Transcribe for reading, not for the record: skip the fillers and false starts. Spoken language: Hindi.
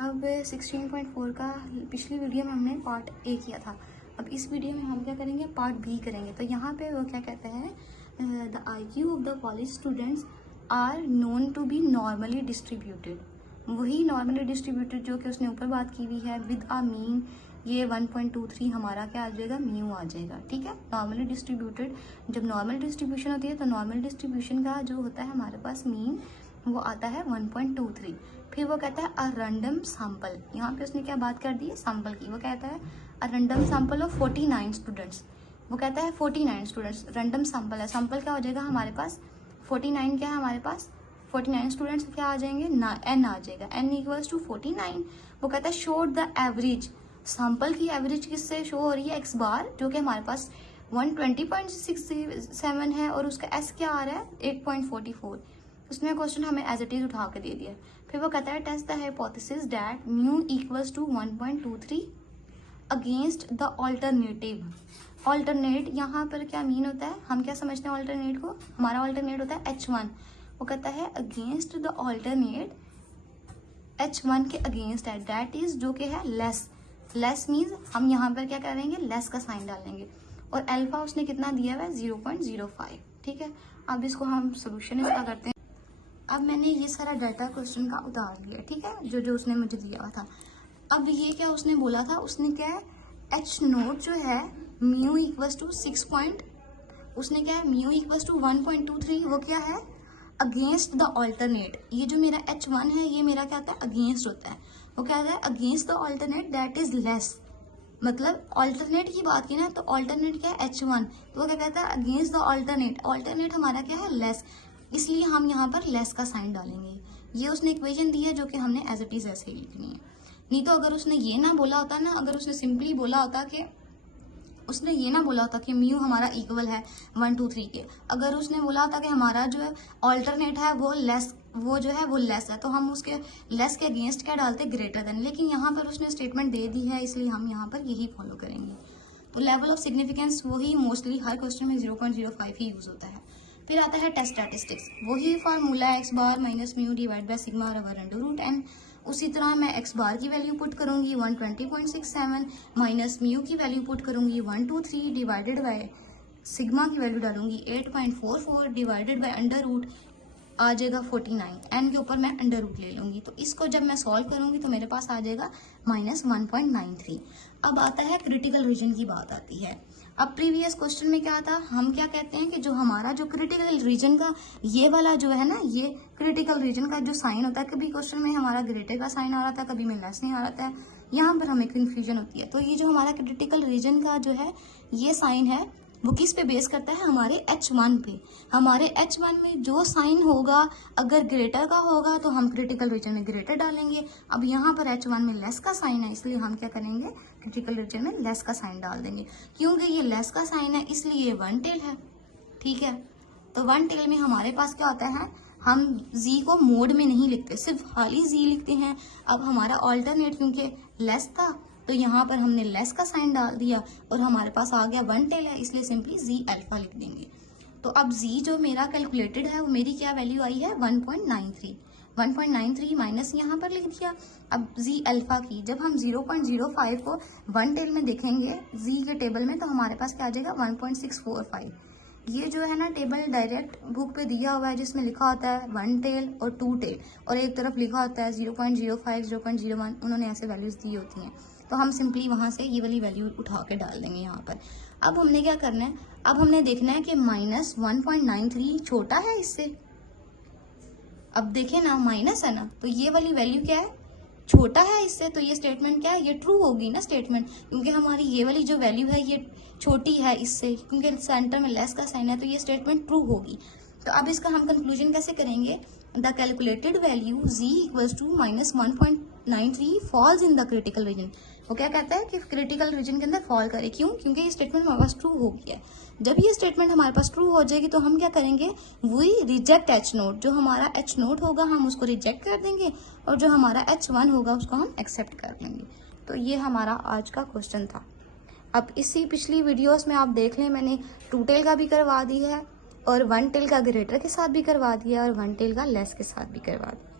अब 16.4 का पिछली वीडियो में हमने पार्ट ए किया था। अब इस वीडियो में हम क्या करेंगे, पार्ट बी करेंगे। तो यहाँ पे वो क्या कहते हैं, the IQ of the college students are known to be normally distributed. वही नॉर्मली डिस्ट्रीब्यूटेड जो कि उसने ऊपर बात की हुई है विद अ मीन, ये 1.23 हमारा क्या आ जाएगा, म्यू आ जाएगा। ठीक है, नॉर्मली डिस्ट्रीब्यूटेड, जब नॉर्मल डिस्ट्रीब्यूशन होती है तो नॉर्मल डिस्ट्रीब्यूशन का जो होता है हमारे पास मीन वो आता है 1.23। फिर वो कहता है अ रैंडम सैंपल, यहाँ पे उसने क्या बात कर दी है, सैंपल की। वो कहता है a random sample of 49 students. वो कहता है 49 स्टूडेंट्स, रैंडम सैंपल है। सैंपल क्या हो जाएगा हमारे पास, 49 क्या है हमारे पास, 49 स्टूडेंट्स क्या आ जाएंगे ना, एन आ जाएगा, एन इक्वल्स टू 49। वो कहता है शो द एवरेज, सैंपल की एवरेज किससे शो हो रही है, एक्स बार, जो कि हमारे पास 120.67 है और उसका एस क्या आ रहा है 8.44। उसने क्वेश्चन हमें एज इट इज उठा के दे दिया। फिर वो कहता है test the hypothesis that mu equals to 1.23 against the alternative. Alternate यहाँ पर क्या मीन होता है, हम क्या समझते हैं ऑल्टरनेट को, हमारा ऑल्टरनेट होता है H1। वो कहता है अगेंस्ट द ऑल्टरनेट, H1 के अगेंस्ट है, दैट इज जो कि है लेस। लेस मीन्स हम यहाँ पर क्या करेंगे, लेस का साइन डालेंगे। और अल्फा उसने कितना दिया हुआ है 0.05। ठीक है, अब इसको हम सोल्यूशन इसका करते हैं। अब मैंने ये सारा डाटा क्वेश्चन का उतार लिया। ठीक है, जो जो उसने मुझे दिया हुआ था। अब ये क्या उसने बोला था, उसने क्या है एच नोट जो है म्यू इक्वल्स टू 6 पॉइंट, उसने क्या है म्यू इक्वल्स टू 1.23, वो क्या है अगेंस्ट द ऑल्टरनेट। ये जो मेरा H1 है ये मेरा क्या होता है, अगेंस्ट होता है। वो क्या होता है against the alternate that is less. मतलब ऑल्टरनेट की बात की ना तो ऑल्टरनेट क्या है H1, तो वो क्या कहता है अगेंस्ट द ऑल्टरनेट, ऑल्टरनेट हमारा क्या है लेस, इसलिए हम यहाँ पर लेस का साइन डालेंगे। ये उसने इक्वेशन दी है जो कि हमने एज इट इज ऐसे ही लिखनी है। नहीं तो अगर उसने ये ना बोला होता ना, अगर उसने सिंपली बोला होता कि उसने ये ना बोला होता कि म्यू हमारा इक्वल है 123 के, अगर उसने बोला होता कि हमारा जो है ऑल्टरनेट है वो लेस, वो जो है वो लेस है, तो हम उसके लेस के अगेंस्ट क्या डालते, ग्रेटर देन। लेकिन यहाँ पर उसने स्टेटमेंट दे दी है इसलिए हम यहाँ पर यही फॉलो करेंगे। तो लेवल ऑफ सिग्निफिकेंस वही मोस्टली हर क्वेश्चन में 0.05 ही यूज होता है। फिर आता है टेस्ट स्टैटिस्टिक्स, वही formula X bar minus mu divide by sigma over under root N. उसी तरह मैं एक्स बार की वैल्यू पुट करूंगी 120.67 माइनस म्यू की वैल्यू पुट करूंगी 123 डिवाइडेड बाय सिग्मा की वैल्यू डालूंगी 8.44 डिवाइडेड बाय अंडर रूट आ जाएगा 49, एन के ऊपर मैं अंडर रूट ले लूंगी। तो इसको जब मैं सॉल्व करूंगी तो मेरे पास आ जाएगा -1.93। अब आता है क्रिटिकल रीजन की बात आती है। अब प्रीवियस क्वेश्चन में क्या था, हम क्या कहते हैं कि जो हमारा जो क्रिटिकल रीजन का ये वाला जो है ना, ये क्रिटिकल रीजन का जो साइन होता है, कभी क्वेश्चन में हमारा ग्रेटर का साइन आ रहा था, कभी में लेस नहीं आ रहा था, यहाँ पर हमें कंफ्यूजन होती है। तो ये जो हमारा क्रिटिकल रीजन का जो है ये साइन है वो किस पे बेस करता है, हमारे H1 पे। हमारे H1 में जो साइन होगा अगर ग्रेटर का होगा तो हम क्रिटिकल रीजन में ग्रेटर डालेंगे। अब यहाँ पर H1 में लेस का साइन है इसलिए हम क्या करेंगे, क्रिटिकल रीजन में लेस का साइन डाल देंगे। क्योंकि ये लेस का साइन है इसलिए ये वन टेल है। ठीक है, तो वन टेल में हमारे पास क्या होता है, हम z को मोड में नहीं लिखते, सिर्फ खाली z लिखते हैं। अब हमारा ऑल्टरनेट क्योंकि लेस था तो यहाँ पर हमने लेस का साइन डाल दिया और हमारे पास आ गया वन टेल है, इसलिए सिंपली z अल्फा लिख देंगे। तो अब z जो मेरा कैलकुलेटेड है वो मेरी क्या वैल्यू आई है 1.93 माइनस यहाँ पर लिख दिया। अब z अल्फा की जब हम 0.05 को वन टेल में देखेंगे z के टेबल में तो हमारे पास क्या आ जाएगा 1.645। ये जो है ना टेबल डायरेक्ट बुक पे दिया हुआ है जिसमें लिखा होता है वन टेल और टू टेल और एक तरफ लिखा होता है 0.05 0.01, उन्होंने ऐसे वैल्यूज दी होती हैं। तो हम सिंपली वहां से ये वाली वैल्यू उठा के डाल देंगे यहाँ पर। अब हमने क्या करना है, अब हमने देखना है कि -1.93 छोटा है इससे। अब देखें ना माइनस है ना, तो ये वाली वैल्यू क्या है, छोटा है इससे, तो ये स्टेटमेंट क्या है, ये ट्रू होगी ना स्टेटमेंट, क्योंकि हमारी ये वाली जो वैल्यू है ये छोटी है इससे, क्योंकि सेंटर में लेस का साइन है तो ये स्टेटमेंट ट्रू होगी। तो अब इसका हम कंक्लूजन कैसे करेंगे, the calculated value z equals to -1.93 falls in the critical region. वो क्या कहता है कि क्रिटिकल रीजन के अंदर फॉल करे, क्यों, क्योंकि ये स्टेटमेंट हमारे पास ट्रू हो गया। जब ये स्टेटमेंट हमारे पास ट्रू हो जाएगी तो हम क्या करेंगे, वी रिजेक्ट H नोट, जो हमारा H नोट होगा हम उसको रिजेक्ट कर देंगे और जो हमारा H1 होगा उसको हम एक्सेप्ट कर लेंगे। तो ये हमारा आज का क्वेश्चन था। अब इसी पिछली वीडियोस में आप देख लें, मैंने टू टेल का भी करवा दी है और वन टेल का ग्रेटर के साथ भी करवा दिया और वन टेल का लेस के साथ भी करवा दिया।